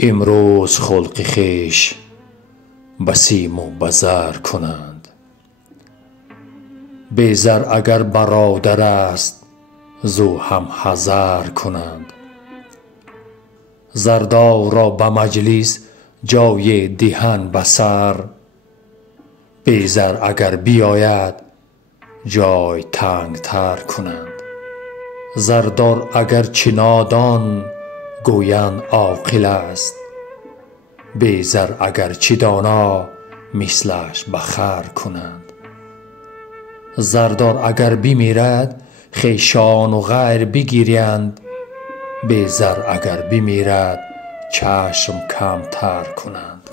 امروز خلق خویش به سیم و به زر کنند. بی زر اگر برادر است زو هم حذر کنند. زردار را به مجلس جای دهن به سر، بی زر اگر بیاید جای تنگ تر کنند. زردار اگر چه نادان گویند عاقل است، بی زر اگر چه دانا مثلش به خر کنند. زردار اگر بمیرد خویشان و غیر بگیرند، بی زر اگر بمیرد چشم کم تر کنند.